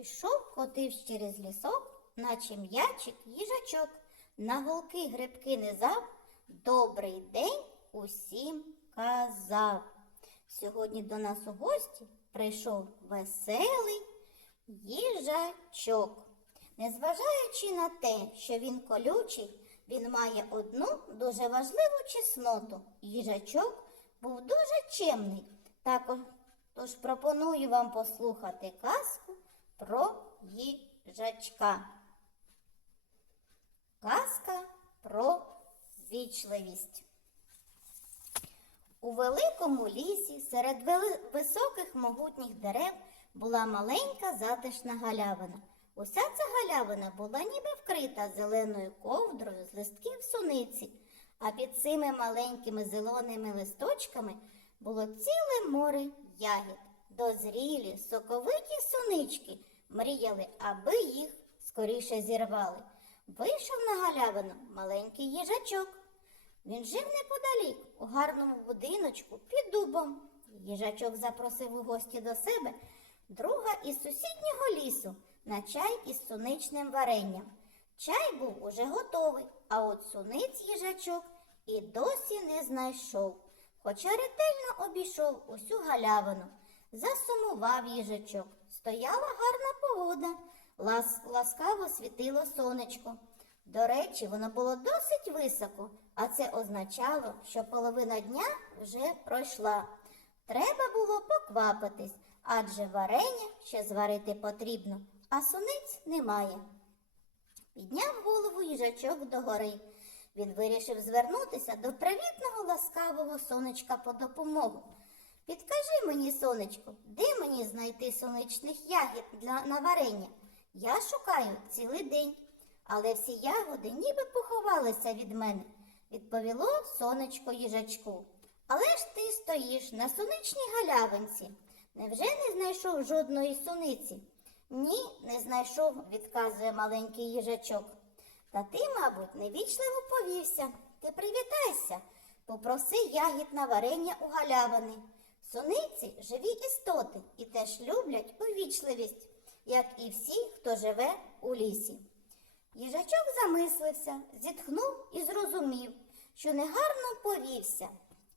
Ішов, котивсь через лісок, наче м'ячик їжачок. На голки грибки низав, добрий день усім казав. Сьогодні до нас у гості прийшов веселий їжачок. Незважаючи на те, що він колючий, він має одну дуже важливу чесноту. Їжачок був дуже чемний. Також тож пропоную вам послухати казку про їжачка. Казка про вічливість. У великому лісі серед високих могутніх дерев була маленька затишна галявина. Уся ця галявина була ніби вкрита зеленою ковдрою з листків суниці, а під цими маленькими зеленими листочками було ціле море ягід. Дозрілі, соковиті сунички мріяли, аби їх скоріше зірвали. Вийшов на галявину маленький їжачок. Він жив неподалік, у гарному будиночку під дубом. Їжачок запросив у гості до себе друга із сусіднього лісу на чай із суничним варенням. Чай був уже готовий, а от суниць їжачок і досі не знайшов, хоча ретельно обійшов усю галявину. Засумував їжачок. Стояла гарна погода, лас- ласкаво світило сонечко. До речі, воно було досить високо, а це означало, що половина дня вже пройшла. Треба було поквапитись, адже варення ще зварити потрібно, а суниць немає. Підняв голову їжачок догори. Він вирішив звернутися до привітного ласкавого сонечка по допомогу. Підкажи мені, сонечко, де мені знайти сонячних ягід для на варення? Я шукаю цілий день, але всі ягоди ніби поховалися від мене, відповіло сонечко їжачку. Але ж ти стоїш на сонячній галявинці. Невже не знайшов жодної суниці? Ні, не знайшов, відказує маленький їжачок. Та ти, мабуть, невічливо повівся. Ти привітайся, попроси ягід на варення у галявини. Суниці живі істоти і теж люблять увічливість, як і всі, хто живе у лісі. Їжачок замислився, зітхнув і зрозумів, що негарно повівся.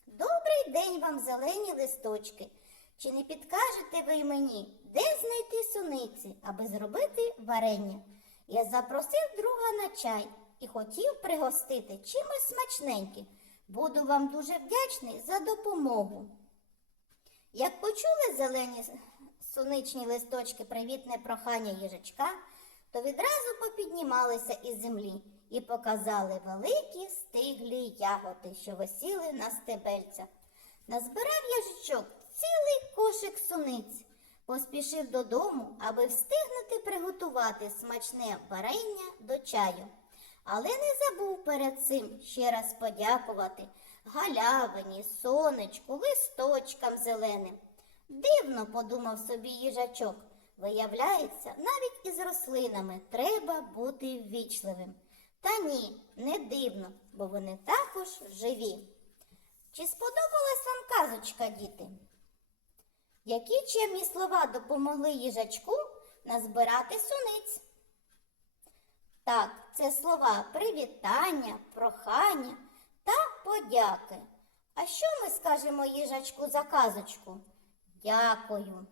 Добрий день вам, зелені листочки. Чи не підкажете ви мені, де знайти суниці, аби зробити варення? Я запросив друга на чай і хотів пригостити чимось смачненьким. Буду вам дуже вдячний за допомогу. Як почули зелені суничні листочки привітне прохання їжачка, то відразу попіднімалися із землі і показали великі стиглі ягоди, що висіли на стебельцях. Назбирав їжачок цілий кошик суниць, поспішив додому, аби встигнути приготувати смачне варення до чаю. Але не забув перед цим ще раз подякувати галявині, сонечку, листочкам зеленим. Дивно, подумав собі їжачок. Виявляється, навіть із рослинами треба бути ввічливим. Та ні, не дивно, бо вони також живі. Чи сподобалась вам казочка, діти? Які чемні слова допомогли їжачку назбирати суниць? Так, це слова привітання, прохання подяки. А що ми скажемо їжачку за казочку? Дякую.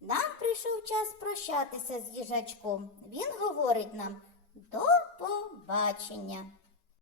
Нам прийшов час прощатися з їжачком. Він говорить нам до побачення.